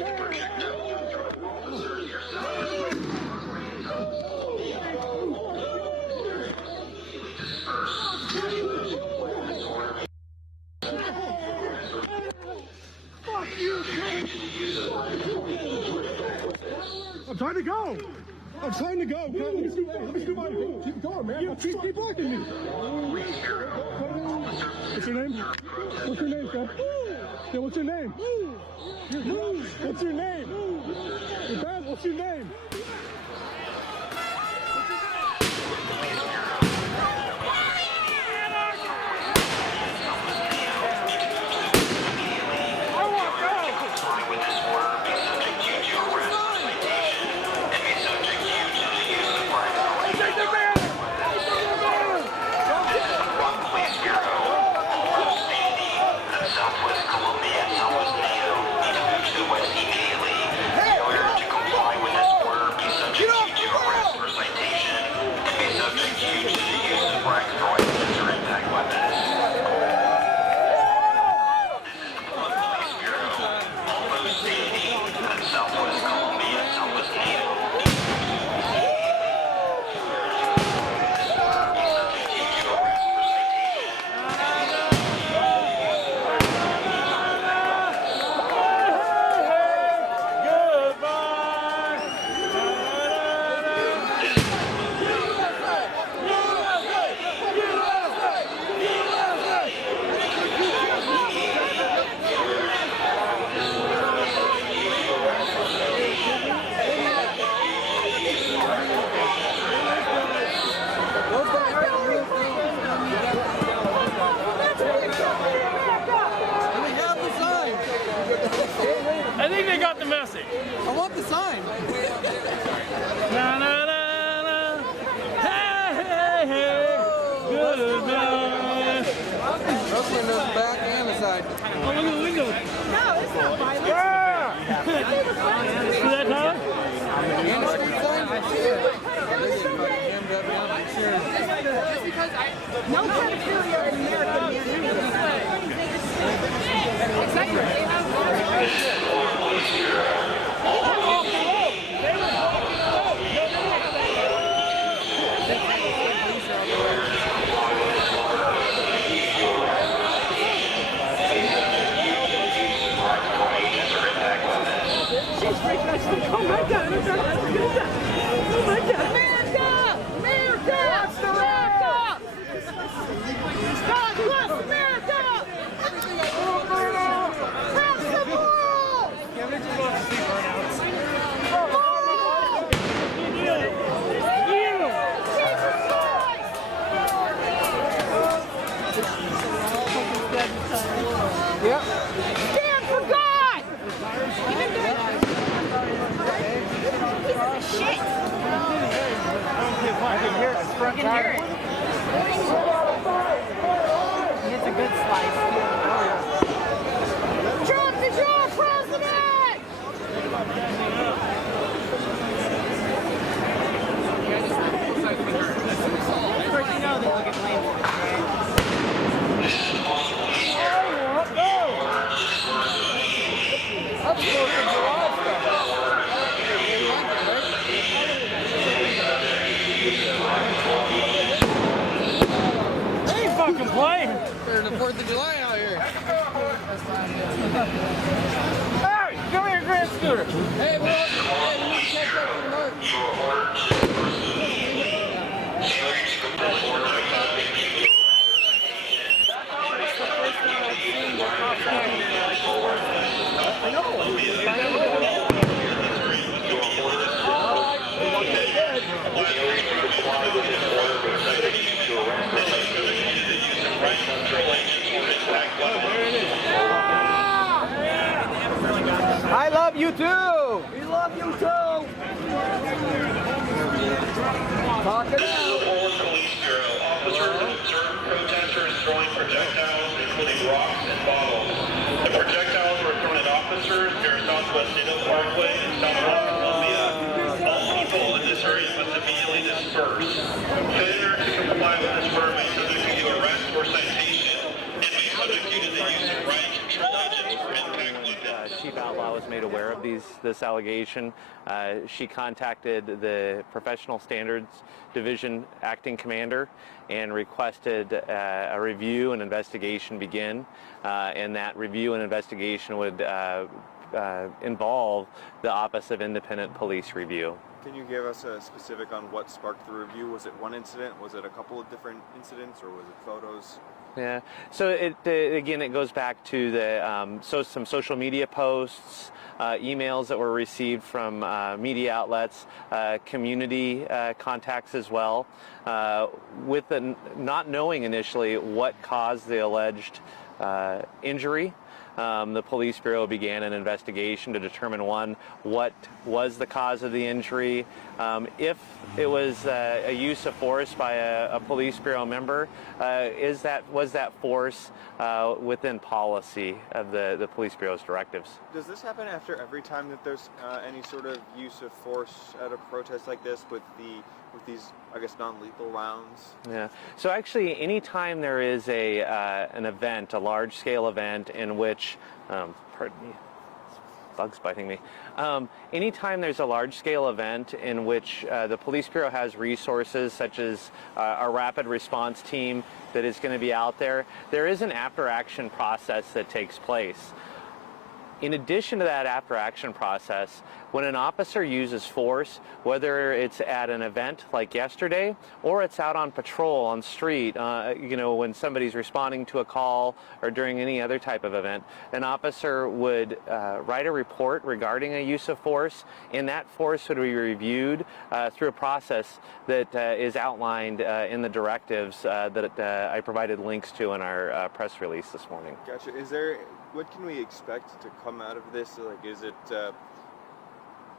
I'm trying to go. I'm trying to go. Let me scoot by. Keep going, man. Keep blocking me. What's your name? What's your name, Fred? Yeah, what's your name? What's your name? Dad, what's your name? I think they got the message. I want the sign. Na na na na. Hey hey hey. Goodbye. Rustling the back and the side. Oh, look at the window. No, it's not violent. Yeah. See that, Tyler? And the street sign? No pedophilia in America. Oh my God! Oh my God! America! America! Watch the America! God bless America! Press the ball! Yeah, they just want to see burnouts. Yep. Stand for God! Shit! I can hear it. It's front tire. It's a good slice. Trump is your president! First, you know that we'll get blamed for it, That's the 4th of July stuff. They ain't fucking playing. They're the 4th of July out here. Hey, come here, Grand Scooter. Hey, we need to catch up to the mark. I love you too. We love you too. Talk it out. Police Bureau. Officers observed protesters throwing projectiles, including rocks and bottles. The projectiles were thrown at officers near Southwest Ditto Parkway in South Columbia. All people in this area must immediately disperse. Failure to comply with this order may subject you to arrest or citation and may subject you to the use of riot control agents or impact weapons. Chief Outlaw was made aware of this allegation, she contacted the Professional Standards Division acting commander and requested a review and investigation begin, and that review and investigation would involve the Office of Independent Police Review. Can you give us a specific on what sparked the review? Was it one incident? Was it a couple of different incidents, or was it photos? Yeah. So again, it goes back to the some social media posts, emails that were received from media outlets, community contacts as well, with not knowing initially what caused the alleged injury. The Police Bureau began an investigation to determine, one, what was the cause of the injury, if it was a use of force by a Police Bureau member, was that force within policy of the Police Bureau's directives. Does this happen after every time that there's any sort of use of force at a protest like this with these, I guess, non-lethal rounds? Yeah. So actually, anytime there is an event, a large-scale event in which, pardon me, bug's biting me. Anytime there's a large-scale event in which the Police Bureau has resources such as a rapid response team that is going to be out there, there is an after-action process that takes place. In addition to that after-action process, when an officer uses force, whether it's at an event like yesterday or it's out on patrol on street, when somebody's responding to a call or during any other type of event, an officer would write a report regarding a use of force, and that force would be reviewed through a process that is outlined in the directives that I provided links to in our press release this morning. Gotcha. What can we expect to come out of this? Like, is it,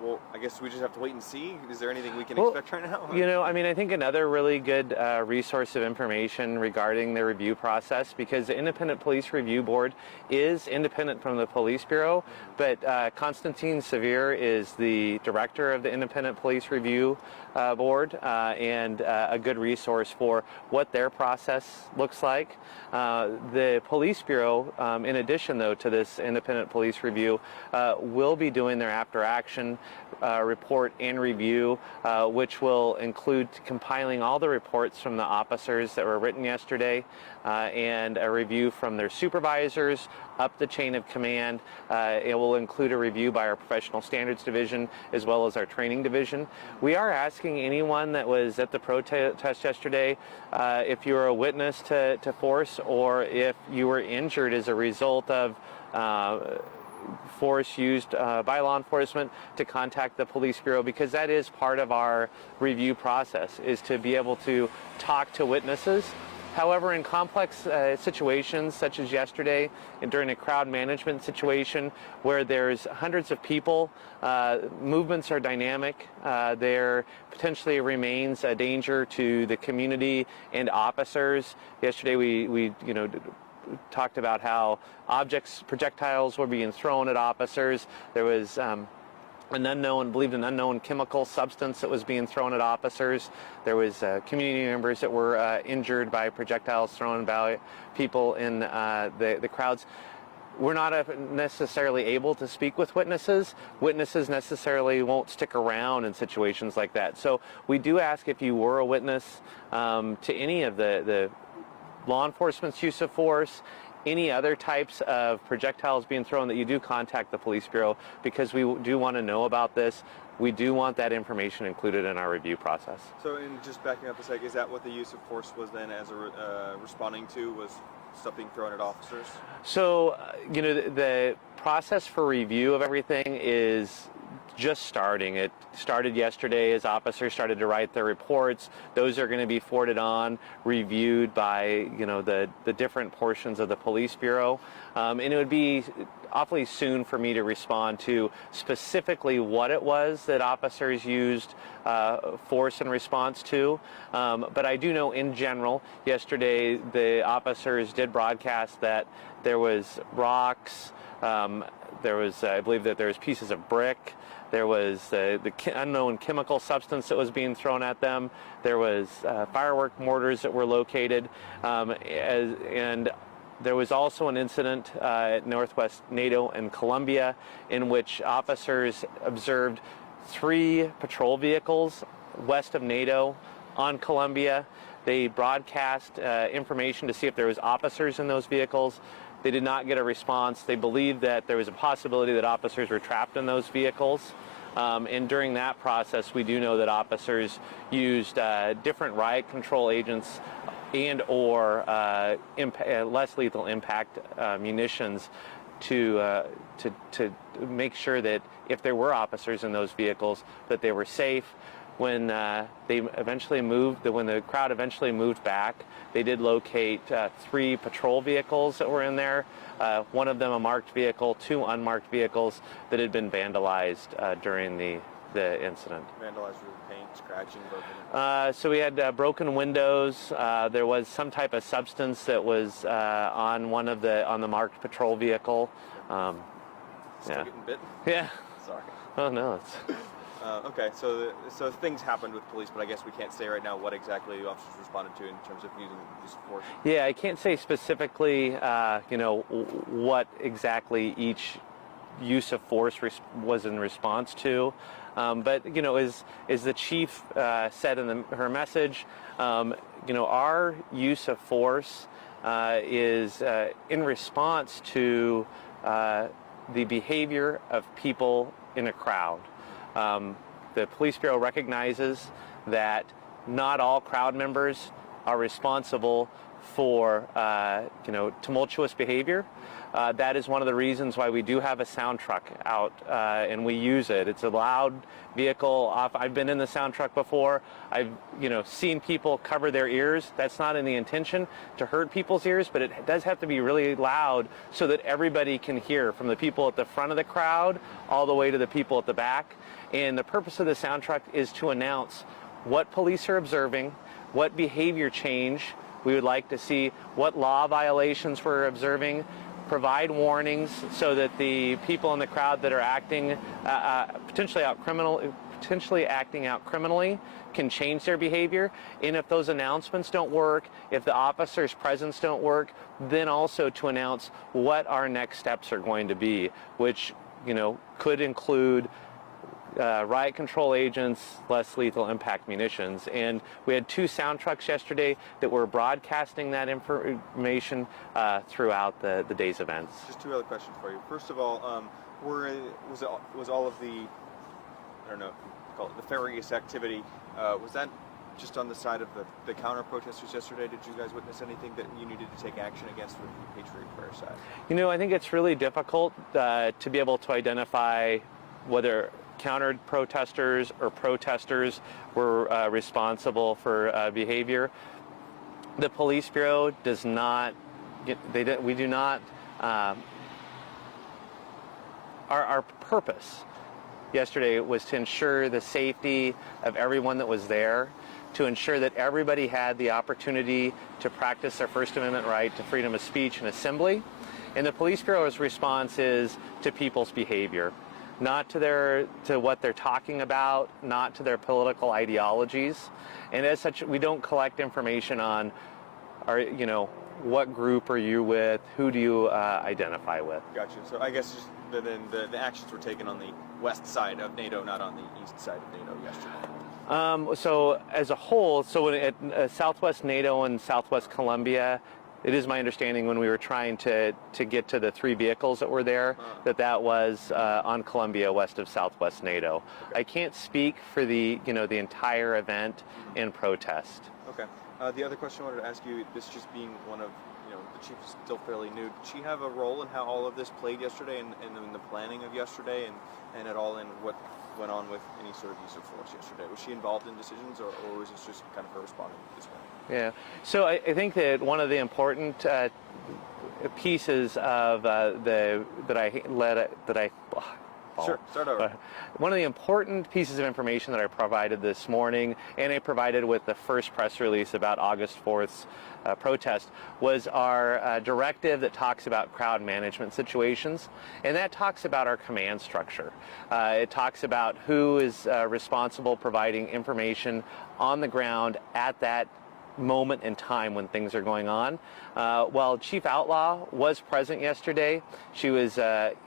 well, I guess we just have to wait and see. Is there anything we can expect right now? I think another really good resource of information regarding the review process, because the Independent Police Review Board is independent from the Police Bureau, but Constantine Sevier is the director of the Independent Police Review Board, and a good resource for what their process looks like. The Police Bureau, in addition though to this Independent Police Review, will be doing their after action report and review, which will include compiling all the reports from the officers that were written yesterday, and a review from their supervisors up the chain of command. It will include a review by our Professional Standards Division as well as our Training Division. We are asking anyone that was at the protest yesterday, if you were a witness to force, or if you were injured as a result of force used by law enforcement, to contact the Police Bureau, because that is part of our review process, is to be able to talk to witnesses. However, in complex situations such as yesterday and during a crowd management situation where there's hundreds of people, movements are dynamic, there potentially remains a danger to the community and officers. Yesterday we talked about how projectiles were being thrown at officers. There was an unknown chemical substance that was being thrown at officers. There was community members that were injured by projectiles thrown by people in the crowds. We're not necessarily able to speak with witnesses. Witnesses necessarily won't stick around in situations like that. So we do ask, if you were a witness to any of the law enforcement's use of force, any other types of projectiles being thrown, that you do contact the Police Bureau, because we do want to know about this. We do want that information included in our review process. So, in just backing up a sec, is that what the use of force was then, as responding to, was stuff being thrown at officers? So, the process for review of everything is just starting. It started yesterday as officers started to write their reports. Those are going to be forwarded on, reviewed by the different portions of the Police Bureau, and it would be awfully soon for me to respond to specifically what it was that officers used force in response to. But I do know in general, yesterday the officers did broadcast that there was rocks, there was, I believe that there was pieces of brick, there was the unknown chemical substance that was being thrown at them, there was firework mortars that were located, and There was also an incident at Northwest NATO in Colombia in which officers observed 3 patrol vehicles west of NATO on Colombia. They broadcast information to see if there was officers in those vehicles. They did not get a response. They believed that there was a possibility that officers were trapped in those vehicles. And during that process, we do know that officers used different riot control agents and or less lethal impact munitions to make sure that if there were officers in those vehicles, that they were safe. When when the crowd eventually moved back, they did locate 3 patrol vehicles that were in there. One of them a marked vehicle, 2 unmarked vehicles that had been vandalized during the incident. Vandalized with paint, scratching, broken. So we had broken windows. There was some type of substance that was on the marked patrol vehicle. Still Yeah. getting bit? Yeah. Sorry. Oh no. It's... Okay, so things happened with police, but I guess we can't say right now what exactly the officers responded to in terms of using use of force. Yeah, I can't say specifically, what exactly each use of force was in response to, but as the chief said in her message, our use of force is in response to the behavior of people in a crowd. The Police Bureau recognizes that not all crowd members are responsible for tumultuous behavior. That is one of the reasons why we do have a sound truck out and we use it. It's a loud vehicle. I've been in the sound truck before. I've seen people cover their ears. That's not in the intention to hurt people's ears, but it does have to be really loud so that everybody can hear, from the people at the front of the crowd all the way to the people at the back. And the purpose of the sound truck is to announce what police are observing, what behavior change we would like to see, what law violations we're observing, provide warnings so that the people in the crowd that are acting potentially acting out criminally can change their behavior. And if those announcements don't work, if the officer's presence don't work, then also to announce what our next steps are going to be, which could include riot control agents, less lethal impact munitions. And we had 2 sound trucks yesterday that were broadcasting that information throughout the day's events. Just 2 other questions for you. First of all, was all of the, I don't know, call it nefarious activity, was that just on the side of the counter protesters yesterday? Did you guys witness anything that you needed to take action against with the Patriot Prayer side? I think it's really difficult to be able to identify whether counter protesters or protesters were responsible for behavior. The Police Bureau does not, we do not, our purpose yesterday was to ensure the safety of everyone that was there, to ensure that everybody had the opportunity to practice their First Amendment right to freedom of speech and assembly. And the Police Bureau's response is to people's behavior, not to what they're talking about, not to their political ideologies. And as such, we don't collect information on, what group are you with, who do you identify with. Gotcha. So I guess just then the actions were taken on the west side of NATO, not on the east side of NATO yesterday. So as a whole, at Southwest NATO and Southwest Colombia, it is my understanding when we were trying to get to the 3 vehicles that were there, that was on Colombia west of Southwest NATO. Okay. I can't speak for the entire event and protest. Okay. The other question I wanted to ask you, this just being one of, the chief is still fairly new, did she have a role in how all of this played yesterday and in the planning of yesterday and at all in what went on with any sort of use of force yesterday? Was she involved in decisions or was this just kind of her responding this way? Yeah, so I think that one of the important pieces of Sure, start over. One of the important pieces of information that I provided this morning, and I provided with the first press release about August 4th's protest, was our directive that talks about crowd management situations, and that talks about our command structure. It talks about who is responsible providing information on the ground at that moment in time when things are going on. While Chief Outlaw was present yesterday, she was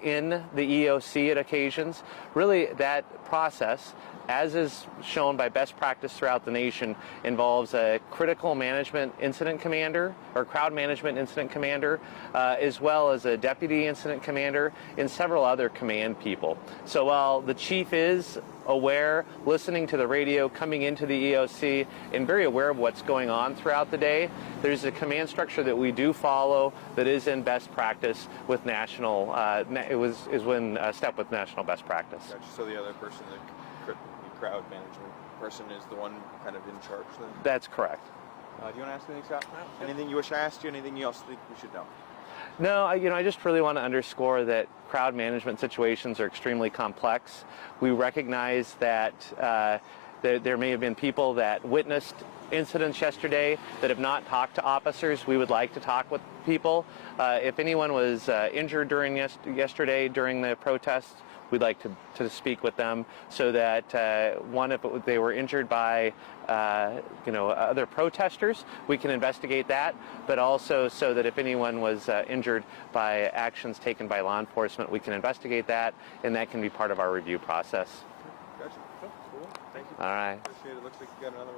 in the EOC at occasions. Really, that process, as is shown by best practice throughout the nation, involves a critical management incident commander or crowd management incident commander, as well as a deputy incident commander and several other command people. So while the chief is aware, listening to the radio, coming into the EOC, and very aware of what's going on throughout the day, there's a command structure that we do follow that is in best practice with national, is in step with national best practice. Gotcha. So the other person, the crowd management person, is the one kind of in charge then? That's correct. Do you want to ask anything, Scott? Anything you wish I asked you? Anything else think we should know? No, I just really want to underscore that crowd management situations are extremely complex. We recognize that there may have been people that witnessed incidents yesterday that have not talked to officers. We would like to talk with people. If anyone was injured during yesterday during the protests, we'd like to speak with them so that if they were injured by other protesters, we can investigate that, but also so that if anyone was injured by actions taken by law enforcement, we can investigate that, and that can be part of our review process. Gotcha. Cool. Thank you. All right. Appreciate it. Looks like you got another one.